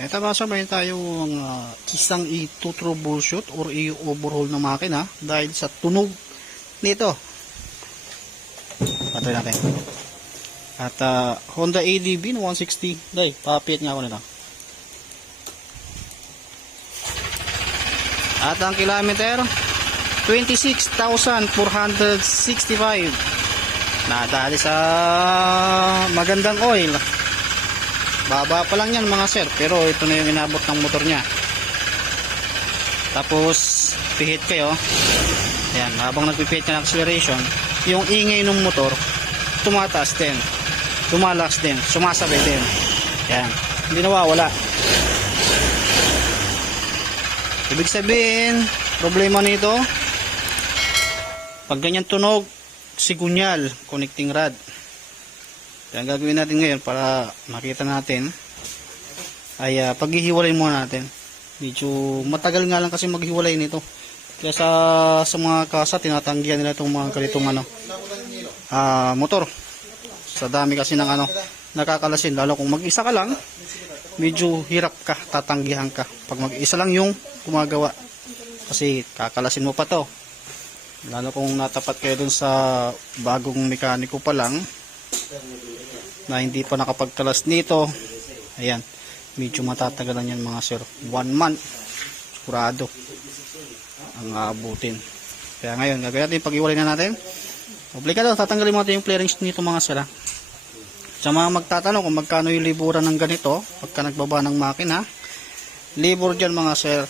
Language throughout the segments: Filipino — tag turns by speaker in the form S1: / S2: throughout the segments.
S1: Ito ba sa may tayong ah, isang i-troubleshoot or i-overhaul ng makina dahil sa tunog nito. Patay natin. At ah, Honda ADB na 160. Day, papit nga ako nito. At ang kilometer, 26,465. Nadali sa magandang oil. Baba pa lang yan mga sir, pero ito na yung inabot ng motor niya. Tapos, pihit kayo. Ayan, habang nagpipihit ng acceleration, yung ingay ng motor, tumataas din. Tumalakas din, sumasabay din. Ayan, hindi nawawala. Ibig sabihin, problema nito, pag ganyan tunog, sigunyal, connecting rod. Kaya ang gagawin natin ngayon para makita natin ay uh, paghihiwalay muna natin. Medyo matagal nga lang kasi maghiwalay nito. Kaya sa, sa mga kasa, tinatanggihan nila itong mga ganitong ano, ah, motor. Sa dami kasi ng ano, nakakalasin. Lalo kung mag-isa ka lang, medyo hirap ka, tatanggihan ka. Pag mag-isa lang yung gumagawa. Kasi kakalasin mo pa to. Lalo kung natapat kayo dun sa bagong mekaniko pa lang, na hindi pa nakapagkalas nito. Ayan medyo matatagalan yan mga sir. One month sigurado ang aabutin. Kaya ngayon gagawin natin pag-iwalay na natin. Obligado tatanggalin mo natin yung clearings nito mga sir ha. sa mga magtatanong kung magkano yung liburan ng ganito pagka nagbaba ng makina libur dyan mga sir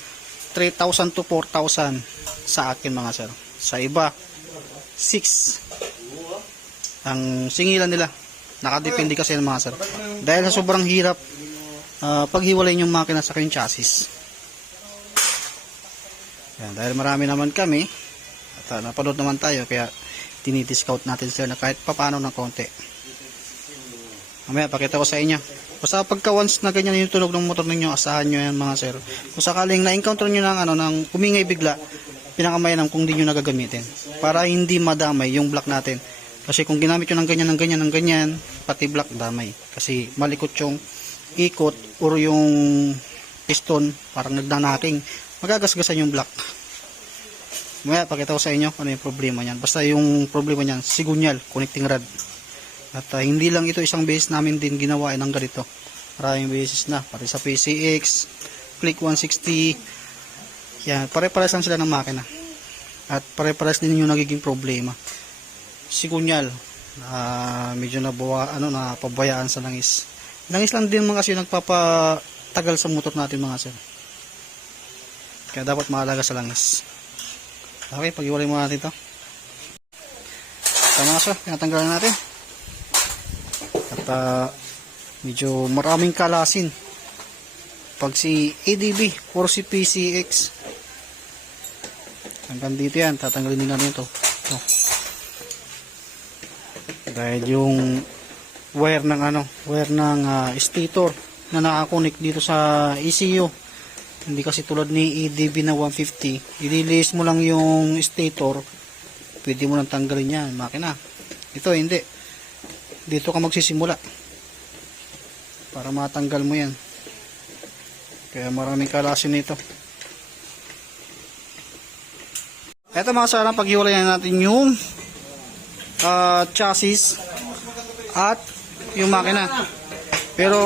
S1: 3,000 to 4,000 sa akin mga sir. Sa iba 6 ang singilan nila Nakadepende kasi ng mga sir. Dahil sa sobrang hirap uh, paghiwalay yung makina sa yung chassis. Yan, dahil marami naman kami at uh, napanood naman tayo kaya tinidiscount natin sila na kahit papano ng konti. Mamaya pakita ko sa inyo. Basta pagka once na ganyan yung tunog ng motor ninyo, asahan nyo yan mga sir. Kung sakaling na-encounter nyo ng, ano, ng kumingay bigla, pinakamayan kung di nyo nagagamitin. Para hindi madamay yung block natin. Kasi kung ginamit nyo ng ganyan, ng ganyan, ng ganyan, pati block damay. Kasi malikot yung ikot or yung piston, parang nagdanaking. Magagasgasan yung block. Maya, pakita ko sa inyo ano yung problema niyan. Basta yung problema niyan, sigunyal, connecting rod. At uh, hindi lang ito isang beses namin din ginawa ng ganito. Maraming beses na, pati sa PCX, Click 160. Yan, pare-pares lang sila ng makina. At pare-pares din yung nagiging problema sigunyal na medyo nabawa ano na pabayaan sa langis. Langis lang din mga kasi nagpapatagal sa motor natin mga sir. Kaya dapat maalaga sa langis. Okay, pag-iwalay muna natin ito. Ito mga sir, tinatanggalan natin. At uh, medyo maraming kalasin. Pag si ADB or si PCX hanggang dito yan, tatanggalin din natin ito. Dahil yung wire ng ano wire ng uh, stator na nakakonek dito sa ECU hindi kasi tulad ni EDB na 150 i-release mo lang yung stator pwede mo nang tanggalin yan makina. Ito hindi. Dito ka magsisimula para matanggal mo yan. Kaya maraming kalasin nito. Eto mga sarang paghiwalayan natin yung uh, chassis at yung makina. Pero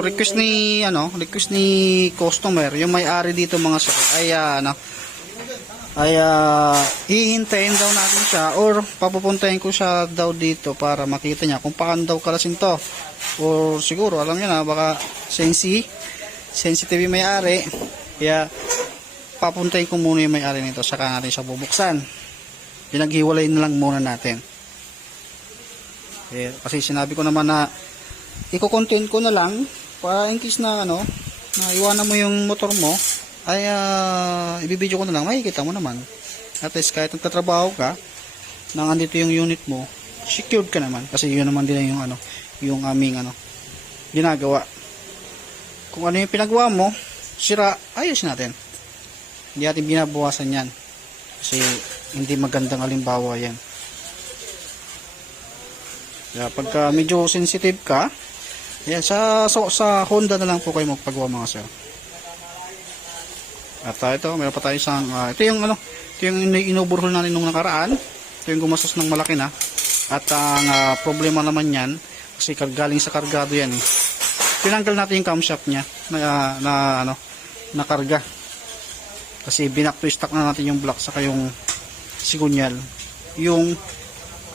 S1: request ni ano, request ni customer, yung may-ari dito mga sir, ay uh, ano, ay uh, hihintayin daw natin siya or papupuntahin ko siya daw dito para makita niya kung paano daw kalasin to. Or siguro alam niyo na baka sensi sensitive may-ari. Kaya papuntahin ko muna yung may-ari nito saka natin siya bubuksan. Pinaghiwalay na lang muna natin. Eh, kasi sinabi ko naman na iko-content ko na lang para in case na ano, na iwanan mo yung motor mo ay uh, ibibideo ko na lang, makikita mo naman. At least kahit nagtatrabaho ka, nang andito yung unit mo, secured ka naman kasi yun naman din yung ano, yung aming ano, ginagawa. Kung ano yung pinagawa mo, sira, ayos natin. Hindi natin binabawasan yan. Kasi hindi magandang halimbawa yan. Kaya pagka medyo sensitive ka, Ayan, sa, sa, sa Honda na lang po kayo magpagawa mga sir. At uh, ito, meron pa tayo isang, ah, ito yung ano, ito yung in- inuburhol natin nung nakaraan. Ito yung gumastos ng malaki na. At ang ah, problema naman yan, kasi galing sa kargado yan eh. Tinanggal natin yung camshaft niya na, ah, na ano, na karga. Kasi binak to stock na natin yung block saka yung sigunyal. Yung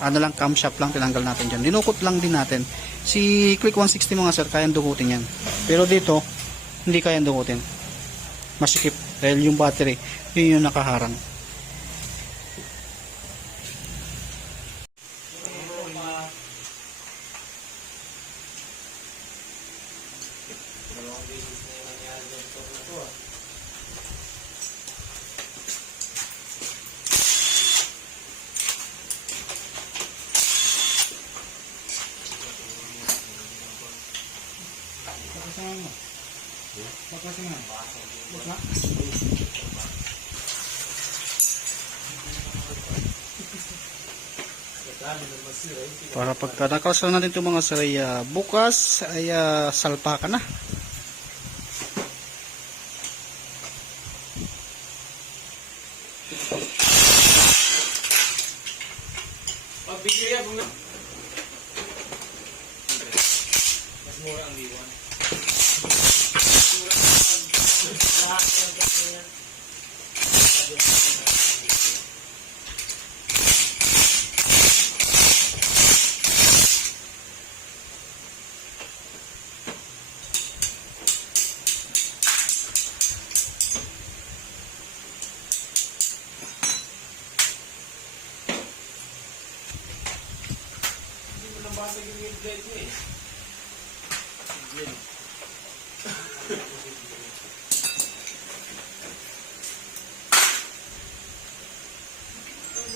S1: ano lang camshaft lang tinanggal natin dyan. Dinukot lang din natin. Si Click 160 mga sir, kayang dukutin yan. Pero dito, hindi kayang dukutin. Masikip. Dahil yung battery, yun yung nakaharang. Para pagka nakasal natin itong mga sir, ay, ah, bukas ay ah, salpa ka na.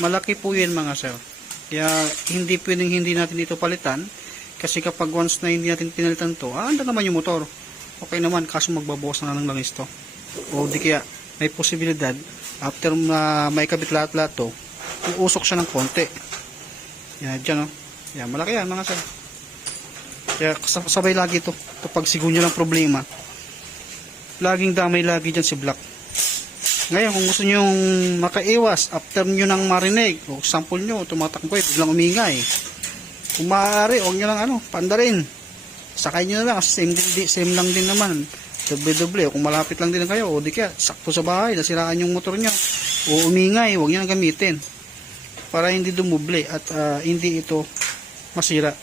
S1: Malaki po yan mga sir. Kaya hindi pwedeng hindi natin ito palitan. Kasi kapag once na hindi natin pinalitan to, ah, anda naman yung motor. Okay naman, kaso magbabawas na ng langis to. O di kaya, may posibilidad, after na may kabit lahat-lahat to, uusok siya ng konti. Yan, dyan o. Yan, malaki yan mga sir. Kaya sabay lagi ito. Kapag sigunya ng problema, laging damay lagi dyan si Black. Ngayon, kung gusto nyo makaiwas, after nyo nang marinig, o sample nyo, tumatakbo eh, biglang umingay. Kung maaari, huwag nyo lang ano, pandarin. Sakay nyo na lang, same, din, di- same lang din naman. Doble-doble, kung malapit lang din kayo, o di kaya, sakto sa bahay, nasiraan yung motor nyo. O umingay, huwag nyo nang gamitin. Para hindi dumuble at ah, hindi ito masira.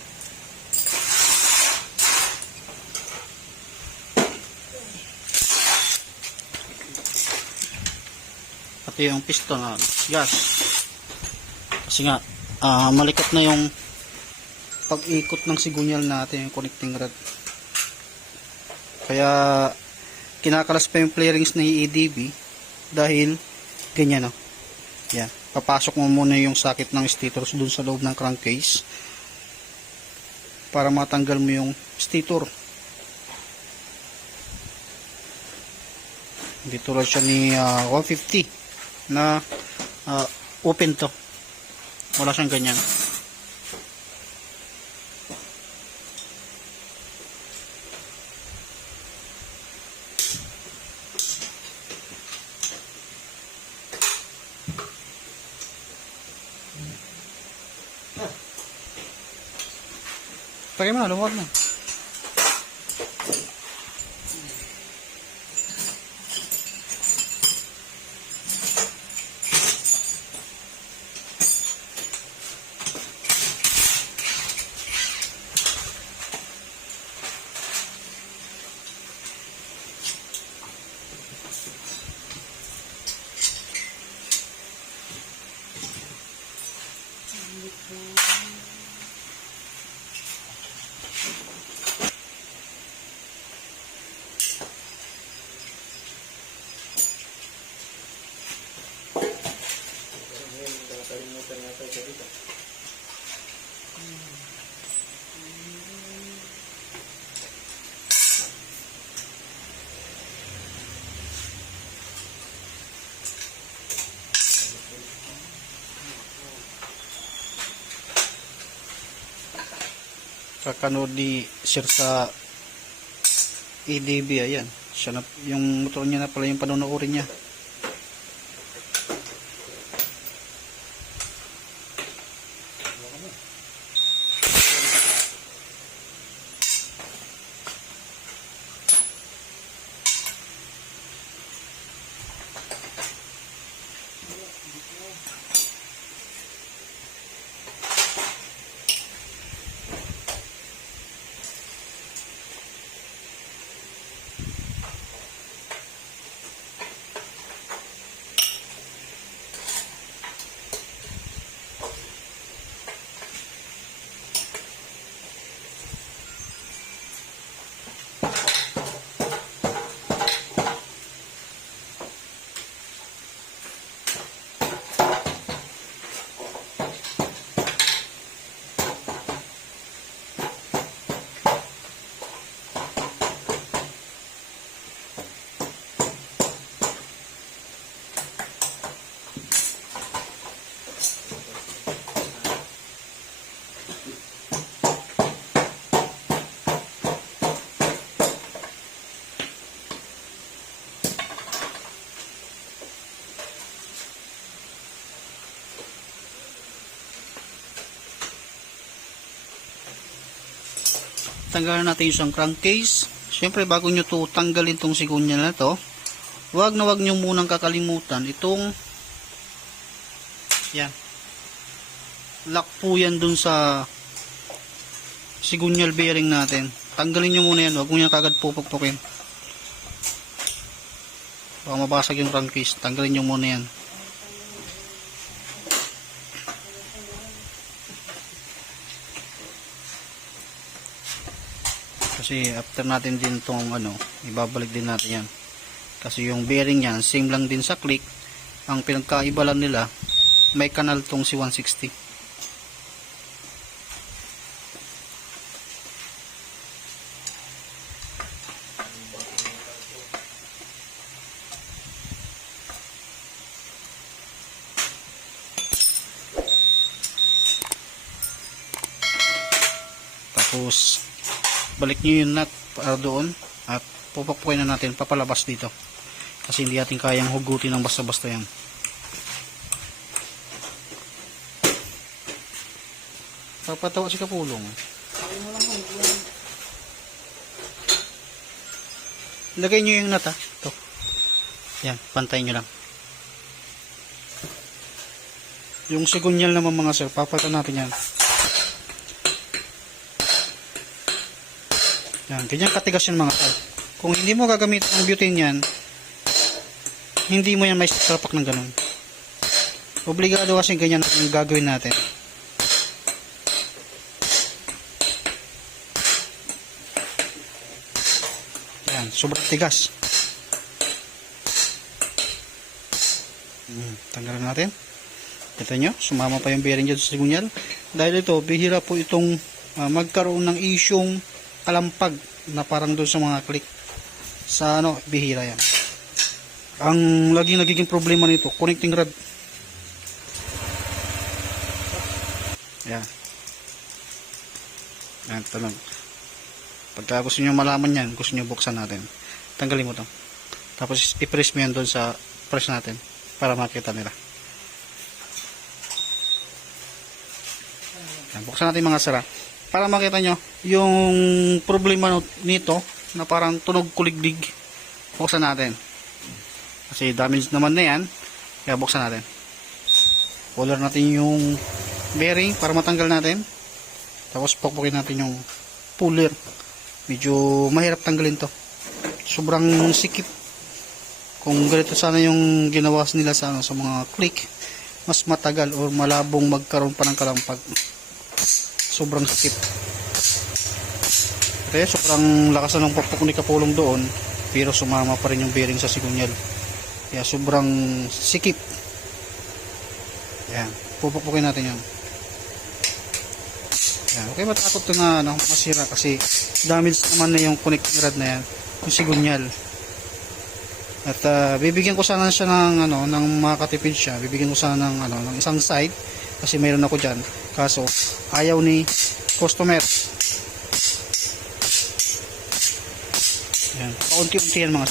S1: Yung piston ah, gas. Kasi nga ah, malikat na yung pag-ikot ng sigunyal natin yung connecting rod. Kaya kinakalas pa yung flarings na EDB dahil ganyan oh. yan. Papasok mo muna yung sakit ng stator dun sa loob ng crankcase para matanggal mo yung stator. Hindi tulad siya ni ah, 150 na ah, open to wala siyang ganyan Tagay mo na, lumuwag na. Kakanood ni Sir sa EDB, ayan. Siya na, yung motor niya na pala yung panonoodin niya. Tanggalan natin yung isang crankcase. Siyempre, bago nyo to tanggalin tong sigunya na to, wag na wag nyo munang kakalimutan itong yan. Lock po yan dun sa sigunyal bearing natin. Tanggalin nyo muna yan, wag mo yan kagad pupukpukin. Baka mabasag yung crankcase, tanggalin nyo muna yan. Kasi after natin din tong ano ibabalik din natin yan. Kasi yung bearing yan same lang din sa click. Ang pinagkaiba lang nila may kanal tong si 160 tapos balik nyo yung nut para doon at pupukpukin na natin papalabas dito. Kasi hindi natin kayang hugutin ng basta-basta yan. Papatawa si Kapulong. Lagay nyo yung nut ha ito. Yan pantay nyo lang. Yung sigunyal naman mga sir papalitan natin yan Yan, ganyan katigas yung mga tao. Kung hindi mo gagamit ang butane yan, hindi mo yan may trapak ng ganun. Obligado kasi ganyan ang gagawin natin. Yan, sobrang tigas. Hmm, tanggalan natin. Kita nyo, sumama pa yung bearing dyan sa sigunyal. Dahil ito, bihira po itong ah, magkaroon ng isyong kalampag na parang doon sa mga click. Sa ano bihira yan. Ang laging nagiging problema nito connecting rod. Yan yan lang pagka gusto nyo malaman yan gusto nyo buksan natin. Tanggalin mo to. Tapos i-press mo yan doon sa press natin para makita nila. Yan, buksan natin mga sara para makita nyo yung problema nito na parang tunog kuliglig buksan natin. Kasi damage naman na yan kaya buksan natin. Puller natin yung bearing para matanggal natin. Tapos pukpukin natin yung puller. Medyo mahirap tanggalin to. Sobrang sikip. Kung ganito sana yung ginawa nila sa, ano, sa mga click mas matagal or malabong magkaroon pa ng kalampag sobrang sakit. Kaya sobrang lakas ng pagpuk ni Kapulong doon, pero sumama pa rin yung bearing sa sigunyal. Kaya sobrang sikip. Yan, pupukpukin natin yan. Yan, okay matakot to na ano, masira kasi damage naman na yung connecting rod na yan, yung sigunyal. At uh, bibigyan ko sana siya ng ano ng makatipid siya. Bibigyan ko sana ng ano ng isang side kasi mayroon ako diyan. Kaso ayaw ni customer. Yan, paunti-unti yan mga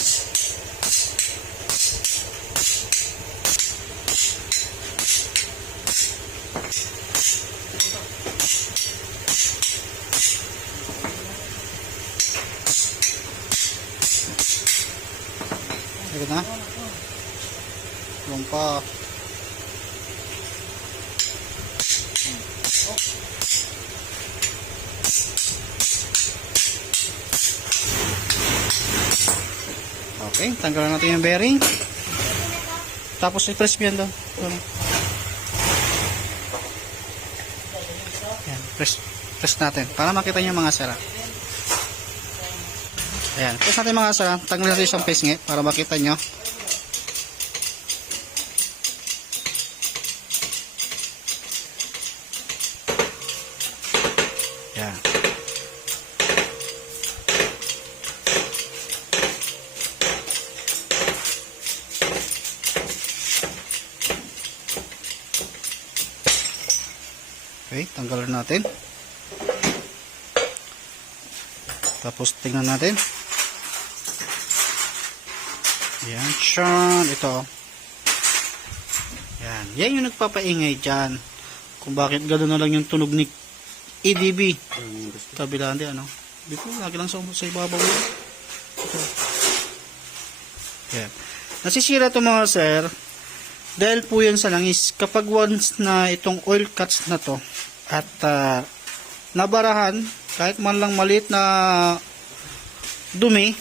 S1: Okay, tanggalan natin yung bearing. Tapos i-press mo yan doon. Ayan, press, press natin. Para makita nyo mga sara. Ayan, press natin mga sara. Tanggalin natin isang pisngi para makita nyo. Okay, tanggalan natin. Tapos tingnan natin. Yan, siyan. Ito. Yan. Yan yung nagpapaingay dyan. Kung bakit gano'n na lang yung tunog ni EDB. Kabilaan din, ano? Di ko, lagi lang sa, sa ibabaw. Ito. Yan. Nasisira to mga sir. Dahil po yan sa langis. Kapag once na itong oil cuts na to at ah, nabarahan, kahit man lang maliit na dumi,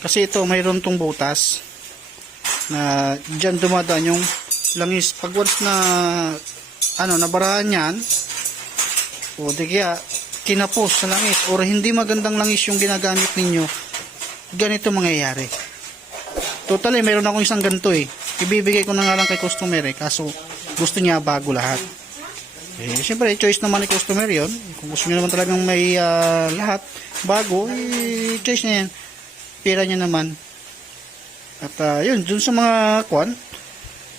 S1: kasi ito mayroon tong butas na dyan dumadaan yung langis. Pag once na ano, nabarahan yan, o di kaya kinapos sa langis or hindi magandang langis yung ginagamit ninyo, ganito mangyayari. Totally, meron akong isang ganito eh. Ibibigay ko na nga lang kay customer eh. Kaso, gusto niya bago lahat. Eh, siyempre, choice naman ni customer yon Kung gusto niya naman talagang may ah, lahat bago, eh, choice niya yan. Pira niya naman. At ah, yun, dun sa mga kwan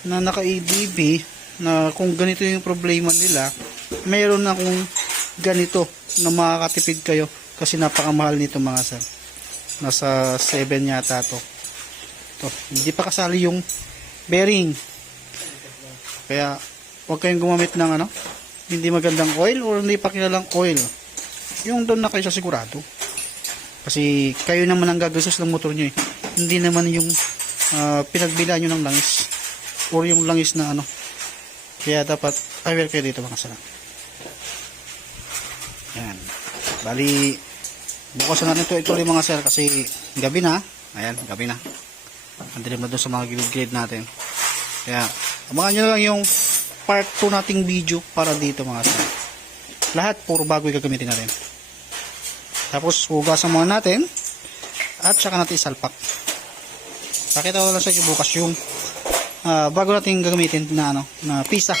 S1: na naka-EDB na kung ganito yung problema nila, mayroon akong ganito na makakatipid kayo kasi napakamahal nito mga sir. Nasa 7 yata to. To, hindi pa kasali yung bearing. Kaya huwag kayong gumamit ng ano, hindi magandang oil or hindi pa kilalang oil. Yung doon na kayo sa sigurado. Kasi kayo naman ang gagastos ng motor nyo eh. Hindi naman yung ah, pinagbila nyo ng langis or yung langis na ano. Kaya dapat aware kayo dito mga sala. Yan. Bali, bukas na natin ito ituloy mga sir kasi gabi na. Ayan, gabi na. Ang dilim na doon sa mga gilid-gilid natin. Kaya, abangan nyo na lang yung part 2 nating video para dito mga sir. Lahat puro bago yung gagamitin natin. Tapos, hugasan muna natin at saka natin isalpak. Pakita ko lang sa inyo bukas yung ah, bago natin gagamitin na ano, na pisa.